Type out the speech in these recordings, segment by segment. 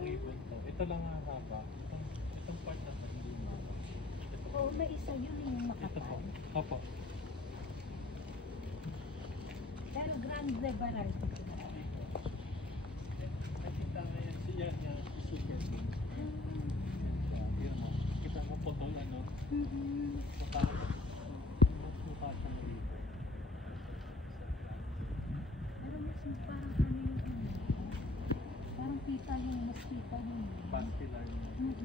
ribbon to. Ito lang ang haba. Itong part na to, hindi mo. Oo, may isa yun yung Ito po. makapal. Opo. Pero grande variety sila. Nakita nga yan. Siya niya. Super big. Yun o. Kita mo po doon ano. Parang mas mukha siya ng ribbon. Pero mas parang ano yung ano. Parang kita yung mas kita yung. Pastilar niya.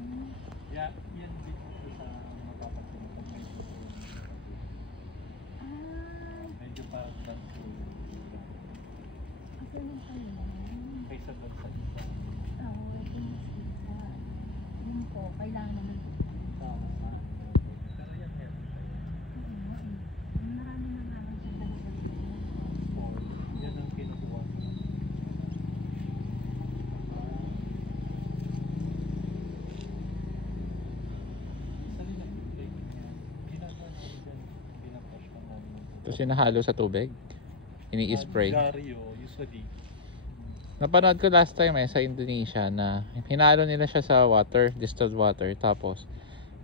Yeah, yan dito sa mapapansin mo. Medyo parang dance Asa yung kanya? kaysa doon sa isa. Yung mas kita. Yun po, kailangan naman. Pero yan meron tayo. Marami na nga lang siya talaga. Yan ang kinukuha ko. Isa rin ang plate niya. Ginagawa namin dyan. Pinapush ko namin. Tapos sinahalo sa tubig. Ini-spray. Gario, usually. Napanood ko last time sa Indonesia na hinalo nila siya sa water, distilled water. Tapos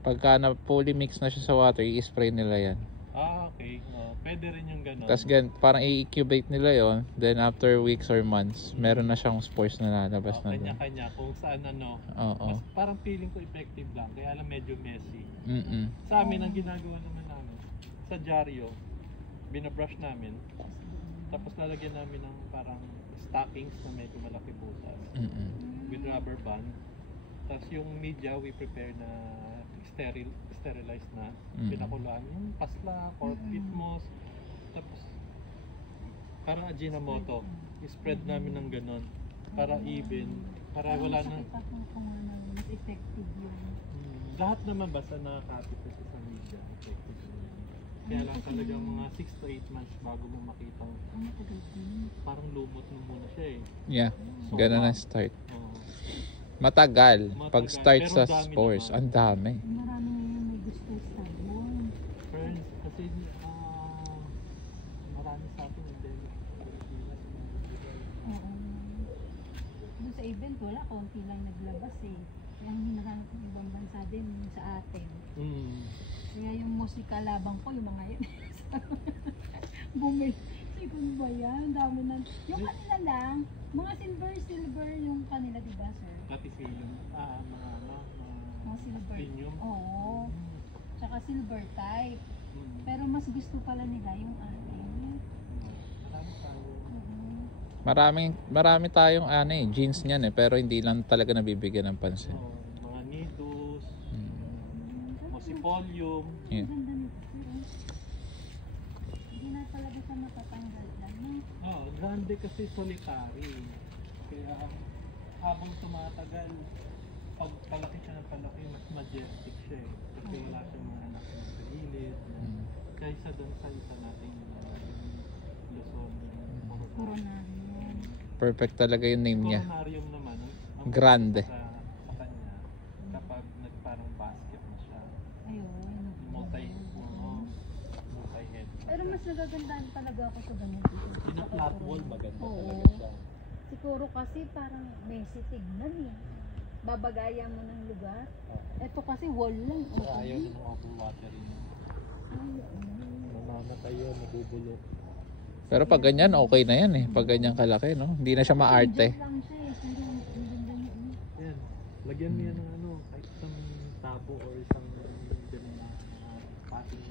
pagka na fully mix na siya sa water, i-spray nila yan. Okay. Pwede rin yung gano'n. Tapos parang i-incubate nila yon. Then after weeks or months, meron na siyang spores na lalabas na doon. Kanya-kanya kung saan ano. Oo. Mas parang feeling ko effective lang. Kaya alam medyo messy. Mm-mm. Sa amin, ang ginagawa naman namin, sa dyaryo, binabrush namin. Tapos lalagyan namin ng parang stockings na medyo malaki butas. Mm-mm. With rubber band. Tapos yung media, we prepare na sterilized na. Pinakulaan yung pasla, cork moss. Tapos parang Ajinomoto. I-spread namin ng ganon. Para even. Para wala na. Mas effective yun. Lahat naman basta nakakapit na sa media. Effective yun. Kaya lang talaga mga 6 to 8 months bago mo makita. Parang lumot na muna siya eh. Yeah, ganun ang start. Oo. Matagal. Pag start Pero sa dami spores, naman. ang dami. Marami ngayon may gusto sa sabon. Friends, kasi marami sa atin endemic sa Pilipinas. Oo. Doon sa event, wala. Konti lang naglabas eh. Yung hinahanap ng ibang bansa din sa atin. Kaya yung musika labang ko, yung mga yun. Bumil. Siguro ba yan? Dami na. Yung kanila lang, mga silver yung kanila, diba sir? Pati film, Mga silver. premium. Oo. Tsaka silver type. Pero mas gusto pala nila yung ating. Marami tayo. Marami tayong jeans niyan pero hindi lang talaga nabibigyan ng pansin. Mga nidus, mosifolium. Yeah. Ganda nito sir. Hindi na talaga siya matatanggal lang. Grande kasi solitary. Kaya habang tumatagal, pag palaki siya ng palaki, mas majestic siya eh. Kasi wala siyang mga anak na sa gilid. Kaysa doon sa isa nating Luzon. Coronarium. Perfect talaga yung name niya. Coronarium naman. Ang Grande. sa kanya, kapag nagparang basket na siya. Ayun. Multi-head. Pero mas nagagandaan talaga ako sa ganito. Pina-flat wall maganda Oo. talaga siya. Siguro kasi parang messy tignan eh. Babagayan mo ng lugar. Ito kasi wall lang. Saka ayaw ng overwatering. Mamamatay yun, nabubulok. Pero pag ganyan, okay na yan eh. Pag ganyan kalaki, no? Hindi na siya maarte. Lang siya eh. Pero ang ganda niya eh. Yan. Lagyan mo yan ng kahit isang tabo or isang pating.